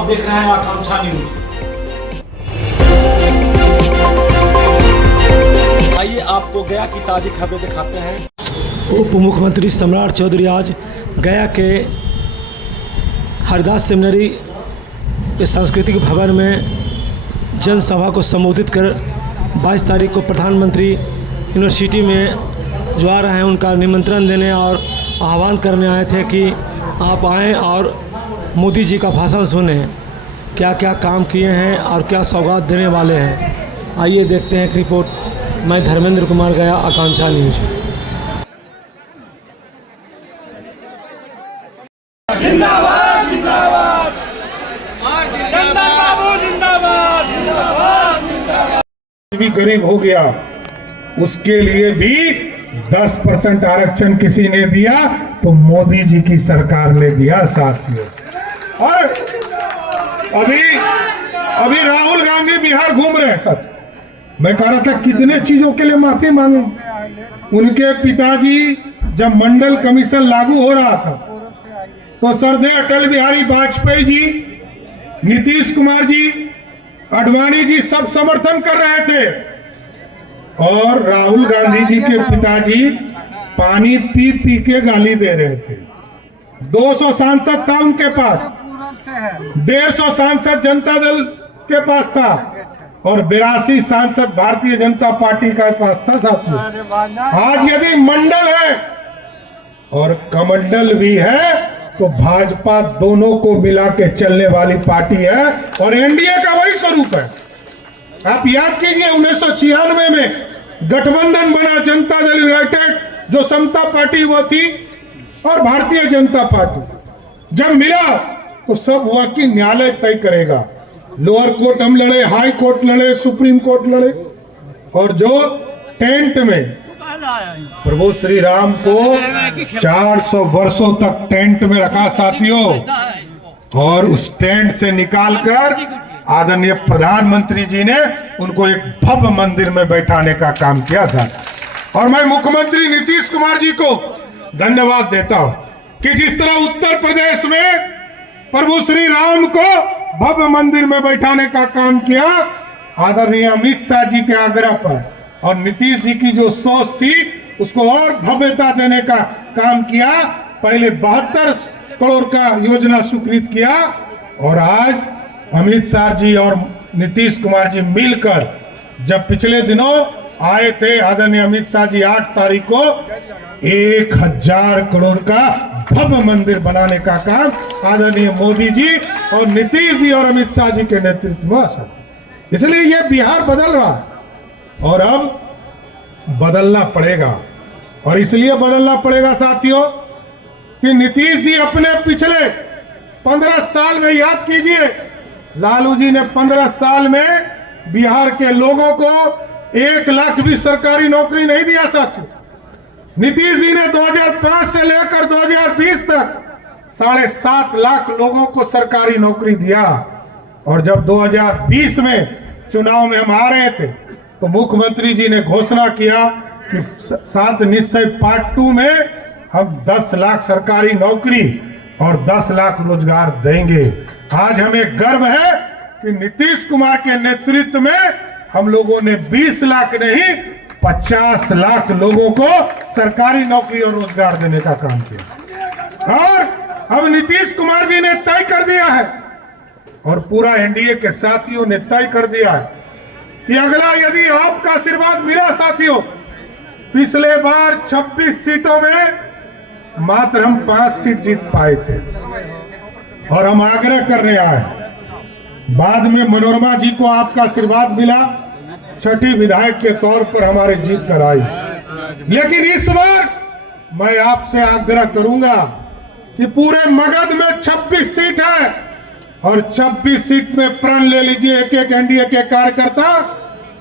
आप देख रहे हैं आकांक्षा न्यूज। आइए आपको गया की ताजी खबरें दिखाते हैं। उप मुख्यमंत्री सम्राट चौधरी आज गया के हरदास सेमिनरी के सांस्कृतिक भवन में जनसभा को संबोधित कर 22 तारीख को प्रधानमंत्री यूनिवर्सिटी में जो आ रहे हैं उनका निमंत्रण देने और आह्वान करने आए थे कि आप आएं और मोदी जी का भाषण सुने, क्या क्या काम किए हैं और क्या सौगात देने वाले हैं। आइए देखते हैं एक रिपोर्ट। मैं धर्मेंद्र कुमार, गया, आकांक्षा न्यूज। जिंदाबाद जिंदाबाद जिंदाबाद जिंदाबाद जिंदाबाद। भी गरीब हो गया, उसके लिए भी 10% आरक्षण किसी ने दिया तो मोदी जी की सरकार ने दिया साथियों। और अभी राहुल गांधी बिहार घूम रहे हैं। सच मैं कह रहा था कितने चीजों के लिए माफी मांगू। उनके पिताजी जब मंडल कमीशन लागू हो रहा था तो सरदेव अटल बिहारी वाजपेयी जी, नीतीश कुमार जी, आडवाणी जी सब समर्थन कर रहे थे और राहुल गांधी जी के पिताजी पानी पी पी के गाली दे रहे थे। 200 सांसद था उनके पास, 150 सांसद जनता दल के पास था और 82 सांसद भारतीय जनता पार्टी के पास था साथियों। आज यदि मंडल है और कमंडल भी है तो भाजपा दोनों को मिला के चलने वाली पार्टी है और एनडीए का वही स्वरूप है। आप याद कीजिए 1996 में गठबंधन बना, जनता दल यूनाइटेड जो समता पार्टी वो थी और भारतीय जनता पार्टी जब मिला तो सब हुआ कि न्यायालय तय करेगा। लोअर कोर्ट हम लड़े, हाई कोर्ट लड़े, सुप्रीम कोर्ट लड़े और जो टेंट में प्रभु श्री राम को 400 वर्षों तक टेंट में रखा साथियों और उस टेंट से निकालकर आदरणीय प्रधानमंत्री जी ने उनको एक भव्य मंदिर में बैठाने का काम किया था। और मैं मुख्यमंत्री नीतीश कुमार जी को धन्यवाद देता हूं कि जिस तरह उत्तर प्रदेश में प्रभु श्री राम को भव्य मंदिर में बैठाने का काम किया आदरणीय अमित शाह जी के आग्रह पर और नीतीश जी की जो सोच थी उसको और भव्यता देने का काम किया। पहले 72 करोड़ का योजना स्वीकृत किया और आज अमित शाह जी और नीतीश कुमार जी मिलकर जब पिछले दिनों आए थे आदरणीय अमित शाह जी 8 तारीख को 1000 करोड़ का भव्य मंदिर बनाने का काम आदरणीय मोदी जी और नीतीश जी और अमित शाह जी के नेतृत्व में। इसलिए ये बिहार बदल रहा और अब बदलना पड़ेगा और इसलिए बदलना पड़ेगा साथियों कि नीतीश जी अपने पिछले 15 साल में याद कीजिए, लालू जी ने 15 साल में बिहार के लोगों को 1 लाख भी सरकारी नौकरी नहीं दिया साथियों। नीतीश जी ने 2005 से लेकर 2020 तक 7.5 लाख लोगों को सरकारी नौकरी दिया और जब 2020 में चुनाव में हम आ रहे थे तो मुख्यमंत्री जी ने घोषणा किया कि 7 निश्चय पार्ट 2 में हम 10 लाख सरकारी नौकरी और 10 लाख रोजगार देंगे। आज हमें गर्व है कि नीतीश कुमार के नेतृत्व में हम लोगों ने 20 लाख नहीं 50 लाख लोगों को सरकारी नौकरी और रोजगार देने का काम किया और अब नीतीश कुमार जी ने तय कर दिया है और पूरा एनडीए के साथियों ने तय कर दिया है कि अगला यदि आपका आशीर्वाद मिला साथियों, पिछले बार 26 सीटों में मात्र हम 5 सीट जीत पाए थे और हम आग्रह करने आए। बाद में मनोरमा जी को आपका आशीर्वाद मिला, छठी विधायक के तौर पर हमारे जीत कर आई। लेकिन इस बार मैं आपसे आग्रह करूंगा कि पूरे मगध में 26 सीट है और 26 सीट में प्रण ले लीजिए एक एनडीए के कार्यकर्ता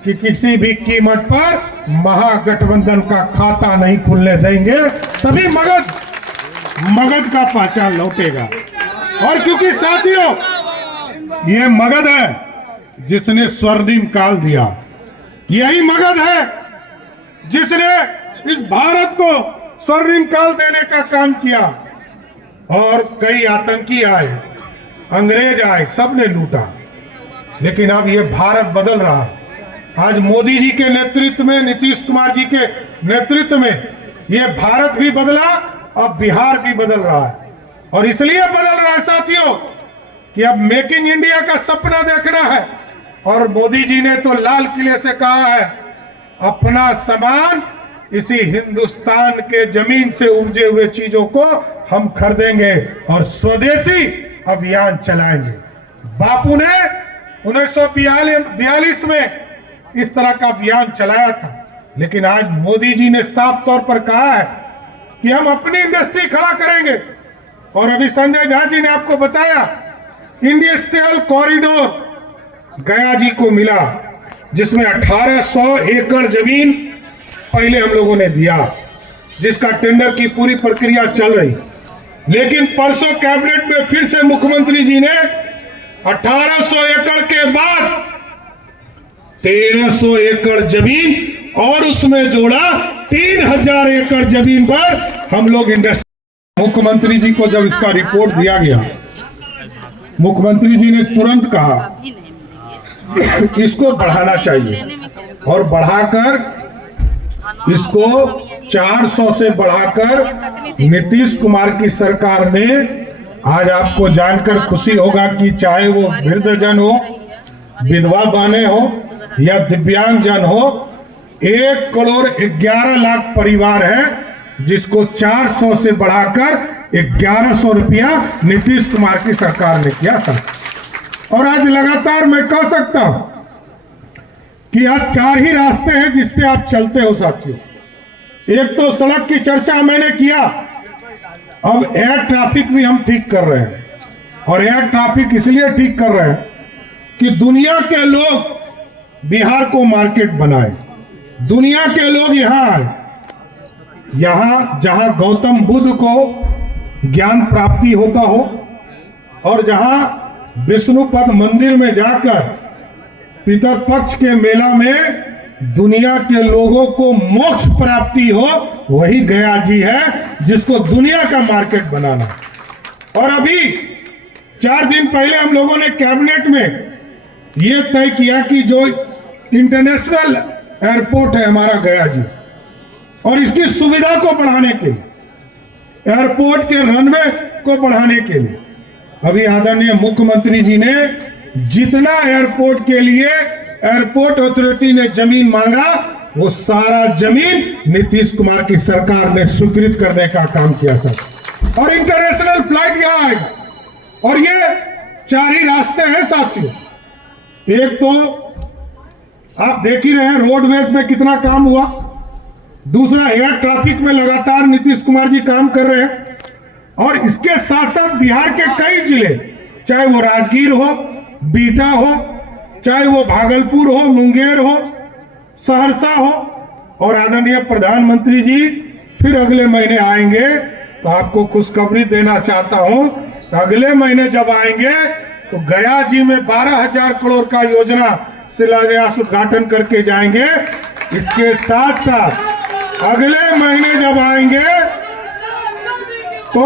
कि किसी भी कीमत पर महागठबंधन का खाता नहीं खुलने देंगे, तभी मगध का पहचान लौटेगा। और क्योंकि साथियों ये मगध है जिसने स्वर्णिम काल दिया, यही मगध है जिसने इस भारत को स्वर्णिम काल देने का काम किया और कई आतंकी आए अंग्रेज आए, सबने लूटा, लेकिन अब ये भारत बदल रहा है। आज मोदी जी के नेतृत्व में, नीतीश कुमार जी के नेतृत्व में ये भारत भी बदला, अब बिहार भी बदल रहा है। और इसलिए बदल रहा है साथियों कि अब मेकिंग इंडिया का सपना देखना है। और मोदी जी ने तो लाल किले से कहा है, अपना सामान इसी हिंदुस्तान के जमीन से उपजे हुए चीजों को हम खरीदेंगे और स्वदेशी अभियान चलाएंगे। बापू ने 1942 में इस तरह का अभियान चलाया था, लेकिन आज मोदी जी ने साफ तौर पर कहा है कि हम अपनी इंडस्ट्री खड़ा करेंगे। और अभी संजय झा जी ने आपको बताया, इंडस्ट्रियल कॉरिडोर गया जी को मिला, जिसमें 1800 एकड़ जमीन पहले हम लोगों ने दिया, जिसका टेंडर की पूरी प्रक्रिया चल रही। लेकिन परसों कैबिनेट में फिर से मुख्यमंत्री जी ने 1800 एकड़ के बाद 1300 एकड़ जमीन और उसमें जोड़ा 3000 एकड़ जमीन पर हम लोग इंडस्ट्री। मुख्यमंत्री जी को जब इसका रिपोर्ट दिया गया, मुख्यमंत्री जी ने तुरंत कहा इसको बढ़ाना चाहिए और बढ़ाकर इसको 400 से बढ़ाकर नीतीश कुमार की सरकार ने, आज आपको जानकर खुशी होगा कि चाहे वो वृद्धजन हो, विधवा बहने हो या दिव्यांग जन हो, 1 करोड़ 11 लाख परिवार है जिसको 400 से बढ़ाकर 1100 रुपया नीतीश कुमार की सरकार ने किया था। और आज लगातार मैं कह सकता हूं कि आज 4 ही रास्ते हैं जिससे आप चलते हो साथियों। एक तो सड़क की चर्चा मैंने किया, अब एयर ट्रैफिक भी हम ठीक कर रहे हैं। और एयर ट्रैफिक इसलिए ठीक कर रहे हैं कि दुनिया के लोग बिहार को मार्केट बनाए, दुनिया के लोग यहां आए, यहां जहां गौतम बुद्ध को ज्ञान प्राप्ति होता हो और जहां विष्णुपद मंदिर में जाकर पितरपक्ष के मेला में दुनिया के लोगों को मोक्ष प्राप्ति हो, वही गया जी है जिसको दुनिया का मार्केट बनाना। और अभी 4 दिन पहले हम लोगों ने कैबिनेट में यह तय किया कि जो इंटरनेशनल एयरपोर्ट है हमारा गया जी, और इसकी सुविधा को बढ़ाने के लिए, एयरपोर्ट के रनवे को बढ़ाने के लिए अभी आदरणीय मुख्यमंत्री जी ने जितना एयरपोर्ट के लिए एयरपोर्ट अथॉरिटी ने जमीन मांगा, वो सारा जमीन नीतीश कुमार की सरकार ने स्वीकृत करने का काम किया सर। और इंटरनेशनल फ्लाइट यहां आएगा। और ये 4 ही रास्ते हैं साथियों। एक तो आप देख ही रहे हैं रोडवेज में कितना काम हुआ, दूसरा एयर ट्रैफिक में लगातार नीतीश कुमार जी काम कर रहे हैं। और इसके साथ साथ बिहार के कई जिले, चाहे वो राजगीर हो, बीटा हो, चाहे वो भागलपुर हो, मुंगेर हो, सहरसा हो, और आदरणीय प्रधानमंत्री जी फिर अगले महीने आएंगे तो आपको खुशखबरी देना चाहता हूं। अगले महीने जब आएंगे तो गया जी में 12,000 करोड़ का योजना शिलान्यास उद्घाटन करके जाएंगे। इसके साथ साथ अगले महीने जब आएंगे तो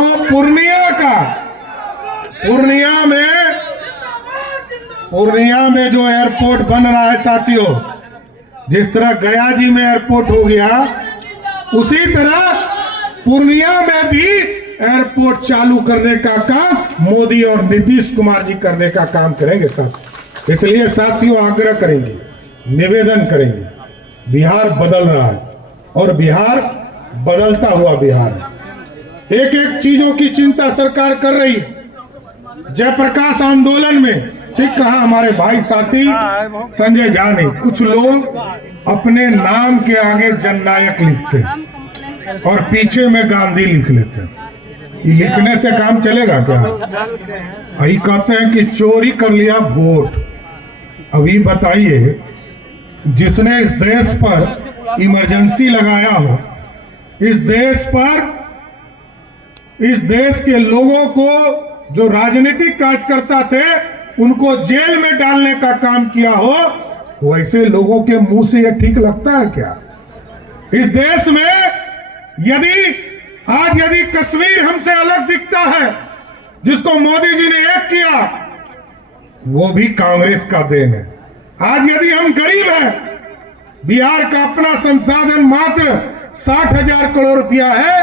पूर्णिया में जो एयरपोर्ट बन रहा है साथियों, जिस तरह गया जी में एयरपोर्ट हो गया, उसी तरह पूर्णिया में भी एयरपोर्ट चालू करने का काम मोदी और नीतीश कुमार जी करने का काम करेंगे साथ। इसलिए साथियों आग्रह करेंगे, निवेदन करेंगे, बिहार बदल रहा है और बिहार बदलता हुआ बिहार है। एक एक चीजों की चिंता सरकार कर रही है। जयप्रकाश आंदोलन में ठीक कहा हमारे भाई साथी संजय झा ने, कुछ लोग अपने नाम के आगे जननायक लिखते हैं और पीछे में गांधी लिख लेते हैं। ये लिखने से काम चलेगा क्या? वही कहते हैं कि चोरी कर लिया वोट। अभी बताइए, जिसने इस देश पर इमरजेंसी लगाया हो, इस देश के लोगों को जो राजनीतिक कार्यकर्ता थे उनको जेल में डालने का काम किया हो, वैसे लोगों के मुंह से यह ठीक लगता है क्या? इस देश में यदि कश्मीर हमसे अलग दिखता है जिसको मोदी जी ने एक किया, वो भी कांग्रेस का देन है। आज यदि हम गरीब हैं, बिहार का अपना संसाधन मात्र 60,000 करोड़ रुपया है।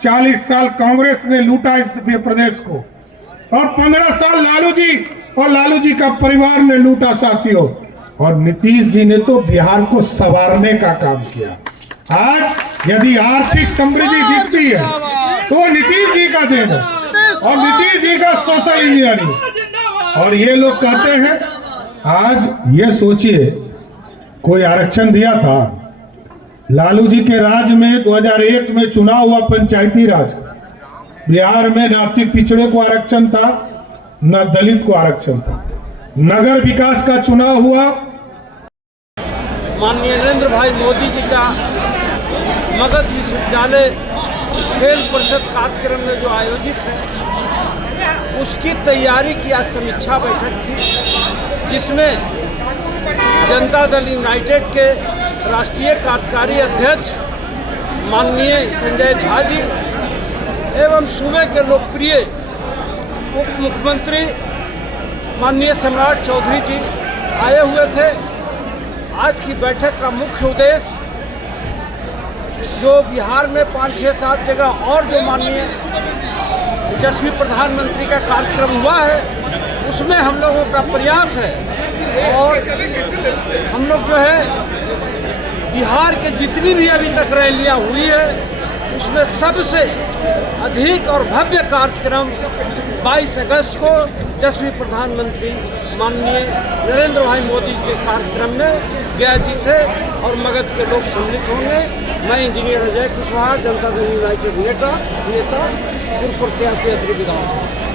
40 साल कांग्रेस ने लूटा इस प्रदेश को, और 15 साल लालू जी और लालू जी का परिवार ने लूटा साथियों। और नीतीश जी ने तो बिहार को संवारने का काम किया। आज यदि आर्थिक समृद्धि दिखती है तो नीतीश जी का देन है, और नीतीश जी का सोशल इंजीनियरिंग। और ये लोग कहते हैं, आज ये सोचिए, कोई आरक्षण दिया था? लालू जी के राज में 2001 में चुनाव हुआ पंचायती राज, बिहार में न अति पिछड़े को आरक्षण था, न दलित को आरक्षण था। नगर विकास का चुनाव हुआ, माननीय नरेंद्र भाई मोदी जी का मगध विश्वविद्यालय खेल परिषद कार्यक्रम में जो आयोजित है, उसकी तैयारी की आज समीक्षा बैठक थी, जिसमें जनता दल यूनाइटेड के राष्ट्रीय कार्यकारी अध्यक्ष माननीय संजय झा जी एवं सूबे के लोकप्रिय उप मुख्यमंत्री माननीय सम्राट चौधरी जी आए हुए थे। आज की बैठक का मुख्य उद्देश्य, जो बिहार में 5, 6, 7 जगह और जो माननीय यशस्वी प्रधानमंत्री का कार्यक्रम हुआ है, उसमें हम लोगों का प्रयास है, और हम लोग जो है बिहार के जितनी भी अभी तक रैलियां हुई है, उसमें सबसे अधिक और भव्य कार्यक्रम 22 अगस्त को यशस्वी प्रधानमंत्री माननीय नरेंद्र भाई मोदी जी के कार्यक्रम में गया जी से और मगध के लोग सम्मिलित होंगे। मैं इंजीनियर अजय कुशवाहा, जनता दल यूनाइटेड नेता पूर्व प्रत्याशी अतरी विधानसभा।